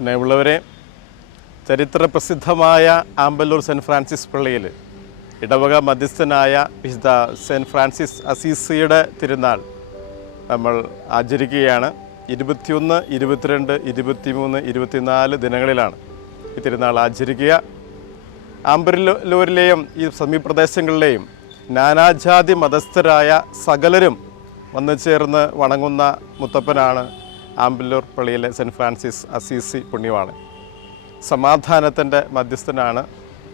സ്നേഹമുള്ളവരെ ചരിത്ര പ്രസിദ്ധമായ ആമ്പല്ലൂർ സെന്റ് ഫ്രാൻസിസ് പള്ളിയിൽ ഇടവക മധ്യസ്ഥനായ വിശുദ്ധ സെന്റ് ഫ്രാൻസിസ് അസീസിയുടെ തിരുനാൾ നമ്മൾ ആചരിക്കുകയാണ്. ഇരുപത്തിയൊന്ന് ഇരുപത്തിരണ്ട് ഇരുപത്തിമൂന്ന് ഇരുപത്തിനാല് ദിനങ്ങളിലാണ് ഈ തിരുനാൾ ആചരിക്കുക. ആമ്പല്ലൂരിലെയും ഈ സമീപ്രദേശങ്ങളിലെയും നാനാജാതി മതസ്ഥരായ സകലരും വന്നു ചേർന്ന് വണങ്ങുന്ന മുത്തപ്പനാണ് ആമ്പല്ലൂർ പള്ളിയിലെ സെന്റ് ഫ്രാൻസിസ് അസീസി പുണ്യമാണ് സമാധാനത്തിന്റെ മധ്യസ്ഥനാണ്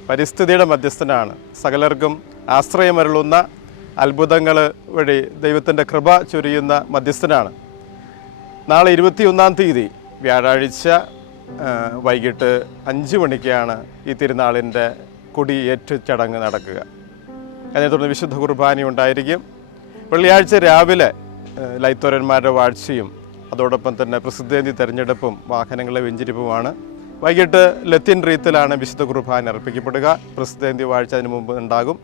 പരിസ്ഥിതിയുടെ മധ്യസ്ഥനാണ്. സകലർക്കും ആശ്രയമരുളുന്ന അത്ഭുതങ്ങൾ വഴി ദൈവത്തിന്റെ കൃപ ചൊരിയുന്ന മധ്യസ്ഥനാണ്. നാളെ ഇരുപത്തിയൊന്നാം തീയതി വ്യാഴാഴ്ച വൈകിട്ട് അഞ്ച് മണിക്കാണ് ഈ തിരുനാളിന്റെ കൊടിയേറ്റ് ചടങ്ങ് നടക്കുക. അതിനെ തുടർന്ന് വിശുദ്ധ കുർബാന ഉണ്ടായിരിക്കും വെള്ളിയാഴ്ച രാവിലെ ലൈത്തോരന്മാരുടെ വാഴ്ചയും അതോടൊപ്പം തന്നെ പ്രസിദ്ധേന്തി തെരഞ്ഞെടുപ്പും വാഹനങ്ങളെ വെഞ്ചിരിപ്പുമാണ്. വൈകിട്ട് ലത്തിൻ റീത്തിലാണ് വിശുദ്ധ കുർബാന അർപ്പിക്കപ്പെടുക. പ്രസിദ്ധേന്തി വാഴ്ച അതിന് മുമ്പ് ഉണ്ടാകും.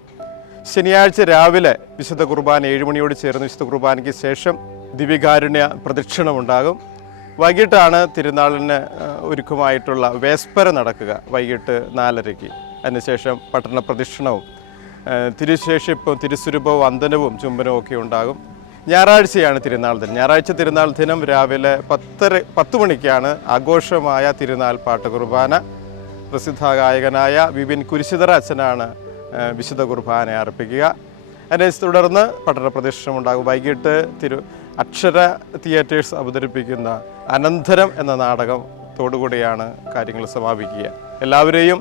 ശനിയാഴ്ച രാവിലെ വിശുദ്ധ കുർബാന ഏഴുമണിയോട് ചേർന്ന് വിശുദ്ധ കുർബാനയ്ക്ക് ശേഷം ദിവ്യകാരുണ്യ പ്രദക്ഷിണം ഉണ്ടാകും വൈകിട്ടാണ് തിരുനാളിന് ഒരുക്കമായിട്ടുള്ള വേസ്പര നടക്കുക വൈകിട്ട് നാലരയ്ക്ക്. അതിനുശേഷം പട്ടണ പ്രദക്ഷിണവും തിരുശേഷിപ്പും തിരുസ്വരൂപവും വന്ദനവും ചുംബനവും ഒക്കെ ഉണ്ടാകും. ഞായറാഴ്ചയാണ് തിരുനാൾ ദിനം. ഞായറാഴ്ച തിരുനാൾ ദിനം രാവിലെ പത്തര പത്ത് മണിക്കാണ് ആഘോഷമായ തിരുനാൾ പാട്ട് കുർബാന. പ്രസിദ്ധ ഗായകനായ വിപിൻ കുരിശിതറ അച്ഛനാണ് വിശുദ്ധ കുർബാന അർപ്പിക്കുക. അതിനെ തുടർന്ന് പ്രദക്ഷിണം ഉണ്ടാകും വൈകിട്ട് തിരു അക്ഷര തിയേറ്റേഴ്സ് അവതരിപ്പിക്കുന്ന അനന്തരം എന്ന നാടകത്തോടുകൂടിയാണ് കാര്യങ്ങൾ സമാപിക്കുക. എല്ലാവരെയും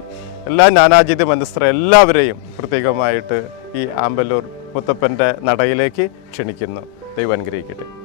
എല്ലാ നാനാജീതി മധ്യസ്ഥര എല്ലാവരെയും പ്രത്യേകമായിട്ട് ഈ ആമ്പല്ലൂർ മുത്തപ്പന്റെ നടയിലേക്ക് ക്ഷണിക്കുന്നു. ദൈവം അനുഗ്രഹിക്കട്ടെ.